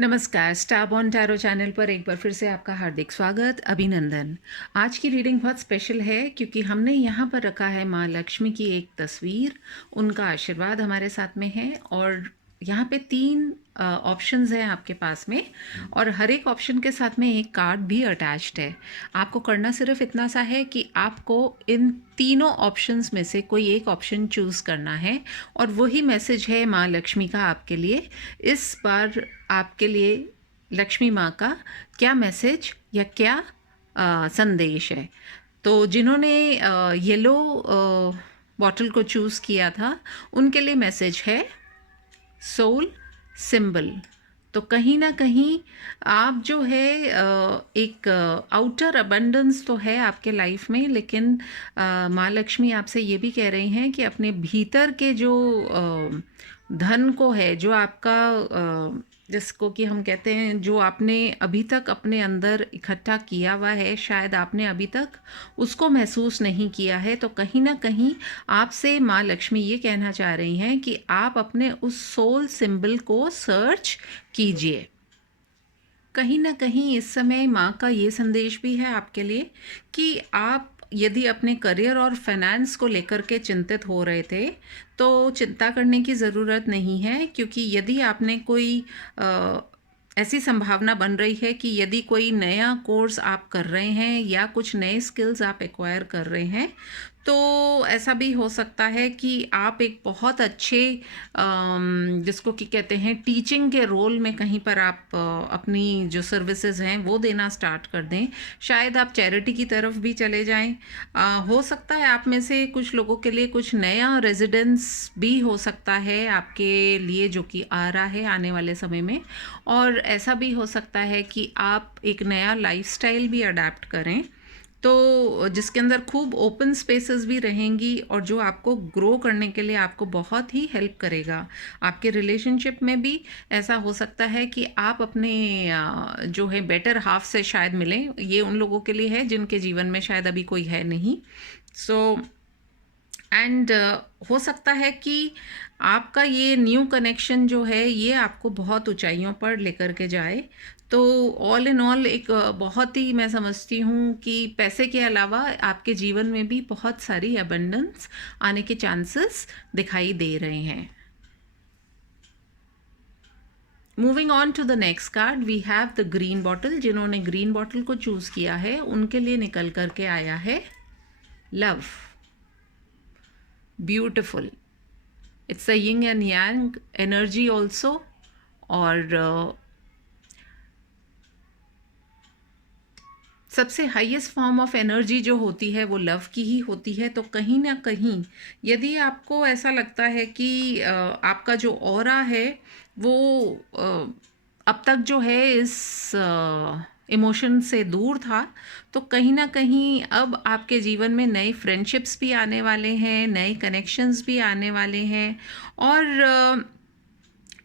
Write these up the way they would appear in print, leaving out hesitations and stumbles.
नमस्कार, star born tarot channel पर एक बार फिर से आपका हार्दिक स्वागत, अभिनंदन। आज की रीडिंग बहुत स्पेशल है क्योंकि हमने यहाँ पर रखा है माँ लक्ष्मी की एक तस्वीर, उनका आशीर्वाद हमारे साथ में है और यहाँ पे 3 ऑप्शंस हैं आपके पास में और हर एक ऑप्शन के साथ में एक कार्ड भी अटैच्ड है। आपको करना सिर्फ इतना सा है कि आपको इन तीनों ऑप्शंस में से कोई एक ऑप्शन चूज़ करना है और वही मैसेज है माँ लक्ष्मी का आपके लिए। इस बार आपके लिए लक्ष्मी माँ का क्या मैसेज या क्या संदेश है। तो जिन्होंने येलो बॉटल को चूज़ किया था उनके लिए मैसेज है सोल सिंबल। तो कहीं ना कहीं आप जो है एक आउटर अबंडेंस तो है आपके लाइफ में, लेकिन माँ लक्ष्मी आपसे ये भी कह रही हैं कि अपने भीतर के जो धन को है, जो आपका जिसको कि हम कहते हैं, जो आपने अभी तक अपने अंदर इकट्ठा किया हुआ है, शायद आपने अभी तक उसको महसूस नहीं किया है। तो कहीं ना कहीं आपसे माँ लक्ष्मी ये कहना चाह रही हैं कि आप अपने उस सोल सिंबल को सर्च कीजिए। कहीं ना कहीं इस समय माँ का ये संदेश भी है आपके लिए कि आप यदि अपने करियर और फाइनेंस को लेकर के चिंतित हो रहे थे तो चिंता करने की ज़रूरत नहीं है, क्योंकि यदि आपने कोई ऐसी संभावना बन रही है कि यदि कोई नया कोर्स आप कर रहे हैं या कुछ नए स्किल्स आप एक्वायर कर रहे हैं तो ऐसा भी हो सकता है कि आप एक बहुत अच्छे जिसको कि कहते हैं टीचिंग के रोल में कहीं पर आप अपनी जो सर्विसेज हैं वो देना स्टार्ट कर दें। शायद आप चैरिटी की तरफ भी चले जाएं। हो सकता है आप में से कुछ लोगों के लिए कुछ नया रेजिडेंस भी हो सकता है आपके लिए, जो कि आ रहा है आने वाले समय में। और ऐसा भी हो सकता है कि आप एक नया लाइफस्टाइल भी अडेप्ट करें, तो जिसके अंदर खूब ओपन स्पेसेस भी रहेंगी और जो आपको ग्रो करने के लिए आपको बहुत ही हेल्प करेगा। आपके रिलेशनशिप में भी ऐसा हो सकता है कि आप अपने जो है बेटर हाफ से शायद मिलें। ये उन लोगों के लिए है जिनके जीवन में शायद अभी कोई है नहीं। एंड हो सकता है कि आपका ये न्यू कनेक्शन जो है ये आपको बहुत ऊंचाइयों पर लेकर के जाए। तो ऑल इन ऑल एक बहुत ही, मैं समझती हूँ कि पैसे के अलावा आपके जीवन में भी बहुत सारी अबंडेंस आने के चांसेस दिखाई दे रहे हैं। Moving on to the next card, we have the green bottle. जिन्होंने ग्रीन बॉटल को चूज़ किया है उनके लिए निकल करके आया है love. Beautiful, it's a yin and yang energy also. और सबसे हाईएस्ट फॉर्म ऑफ एनर्जी जो होती है वो लव की ही होती है। तो कहीं ना कहीं यदि आपको ऐसा लगता है कि आपका जो ऑरा है वो अब तक जो है इस इमोशन से दूर था, तो कहीं ना कहीं अब आपके जीवन में नए फ्रेंडशिप्स भी आने वाले हैं, नए कनेक्शंस भी आने वाले हैं। और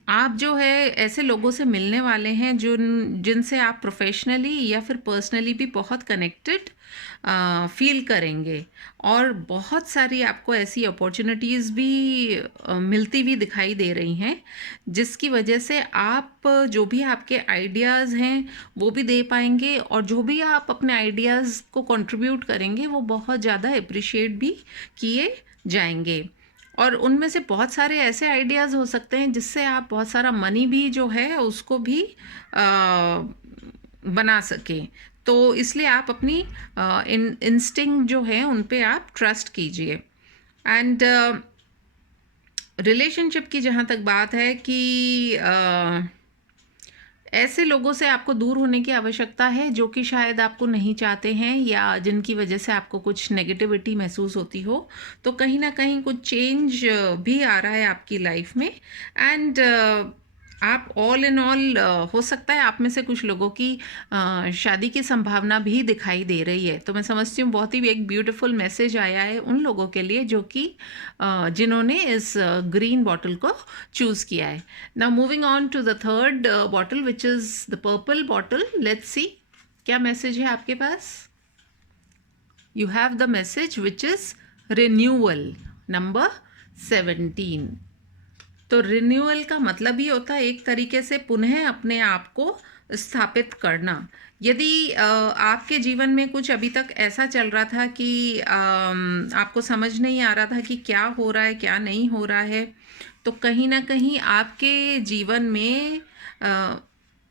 आप जो है ऐसे लोगों से मिलने वाले हैं जिनसे आप प्रोफेशनली या फिर पर्सनली भी बहुत कनेक्टेड फील करेंगे। और बहुत सारी आपको ऐसी अपॉर्चुनिटीज़ भी मिलती हुई दिखाई दे रही हैं, जिसकी वजह से आप जो भी आपके आइडियाज़ हैं वो भी दे पाएंगे और जो भी आप अपने आइडियाज़ को कंट्रीब्यूट करेंगे वो बहुत ज़्यादा अप्रिशिएट भी किए जाएंगे। और उनमें से बहुत सारे ऐसे आइडियाज़ हो सकते हैं जिससे आप बहुत सारा मनी भी जो है उसको भी बना सकें। तो इसलिए आप अपनी इंस्टिंक्ट जो है उन पे आप ट्रस्ट कीजिए। एंड रिलेशनशिप की जहाँ तक बात है कि ऐसे लोगों से आपको दूर होने की आवश्यकता है जो कि शायद आपको नहीं चाहते हैं या जिनकी वजह से आपको कुछ नेगेटिविटी महसूस होती हो। तो कहीं ना कहीं कुछ चेंज भी आ रहा है आपकी लाइफ में। एंड आप ऑल इन ऑल हो सकता है आप में से कुछ लोगों की शादी की संभावना भी दिखाई दे रही है। तो मैं समझती हूँ बहुत ही एक ब्यूटीफुल मैसेज आया है उन लोगों के लिए जो कि जिन्होंने इस ग्रीन बॉटल को चूज़ किया है। Now moving on to the third bottle which is the purple bottle. Let's see क्या मैसेज है आपके पास। You have the message which is renewal, number 17। तो रिन्यूअल का मतलब ही होता है एक तरीके से पुनः अपने आप को स्थापित करना। यदि आपके जीवन में कुछ अभी तक ऐसा चल रहा था कि आपको समझ नहीं आ रहा था कि क्या हो रहा है, क्या नहीं हो रहा है, तो कहीं न कहीं आपके जीवन में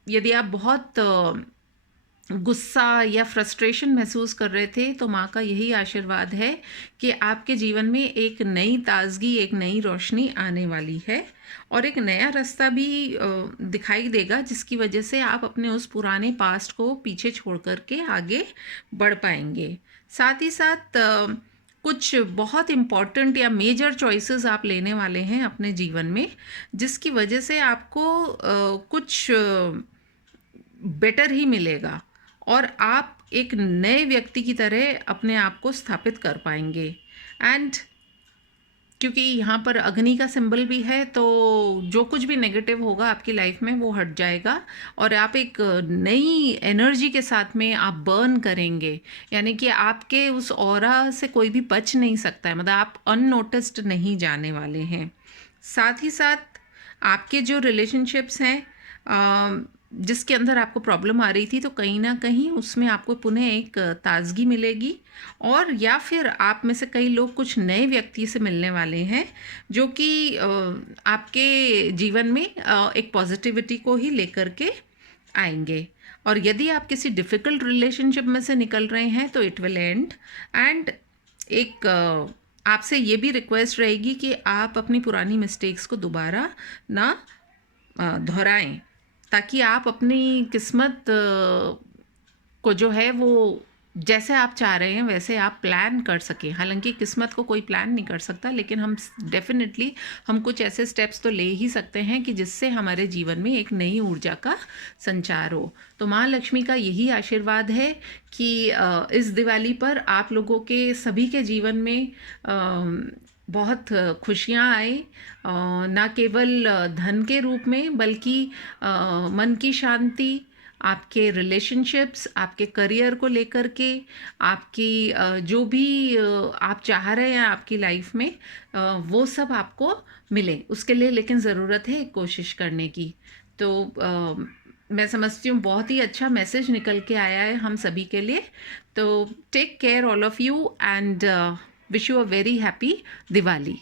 यदि आप बहुत गुस्सा या फ्रस्ट्रेशन महसूस कर रहे थे, तो माँ का यही आशीर्वाद है कि आपके जीवन में एक नई ताज़गी, एक नई रोशनी आने वाली है और एक नया रास्ता भी दिखाई देगा, जिसकी वजह से आप अपने उस पुराने पास्ट को पीछे छोड़ कर के आगे बढ़ पाएंगे। साथ ही साथ कुछ बहुत इम्पॉर्टेंट या मेजर चॉइसेस आप लेने वाले हैं अपने जीवन में, जिसकी वजह से आपको कुछ बेटर ही मिलेगा और आप एक नए व्यक्ति की तरह अपने आप को स्थापित कर पाएंगे। एंड क्योंकि यहाँ पर अग्नि का सिंबल भी है, तो जो कुछ भी नेगेटिव होगा आपकी लाइफ में वो हट जाएगा और आप एक नई एनर्जी के साथ में आप बर्न करेंगे। यानी कि आपके उस ऑरा से कोई भी बच नहीं सकता है, मतलब आप अननोटिस्ड नहीं जाने वाले हैं। साथ ही साथ आपके जो रिलेशनशिप्स हैं जिसके अंदर आपको प्रॉब्लम आ रही थी, तो कहीं ना कहीं उसमें आपको पुनः एक ताजगी मिलेगी और या फिर आप में से कई लोग कुछ नए व्यक्ति से मिलने वाले हैं जो कि आपके जीवन में एक पॉजिटिविटी को ही लेकर के आएंगे। और यदि आप किसी डिफ़िकल्ट रिलेशनशिप में से निकल रहे हैं तो इट विल एंड। एंड एक आपसे ये भी रिक्वेस्ट रहेगी कि आप अपनी पुरानी मिस्टेक्स को दोबारा ना दोहराएं, ताकि आप अपनी किस्मत को जो है वो जैसे आप चाह रहे हैं वैसे आप प्लान कर सकें। हालांकि किस्मत को कोई प्लान नहीं कर सकता, लेकिन हम डेफिनेटली हम कुछ ऐसे स्टेप्स तो ले ही सकते हैं कि जिससे हमारे जीवन में एक नई ऊर्जा का संचार हो। तो माँ लक्ष्मी का यही आशीर्वाद है कि इस दिवाली पर आप लोगों के सभी के जीवन में बहुत खुशियाँ आए, ना केवल धन के रूप में बल्कि मन की शांति, आपके रिलेशनशिप्स, आपके करियर को लेकर के, आपकी जो भी आप चाह रहे हैं आपकी लाइफ में, वो सब आपको मिले। उसके लिए लेकिन ज़रूरत है कोशिश करने की। तो मैं समझती हूँ बहुत ही अच्छा मैसेज निकल के आया है हम सभी के लिए। तो take care all of you and wish you a very happy Diwali.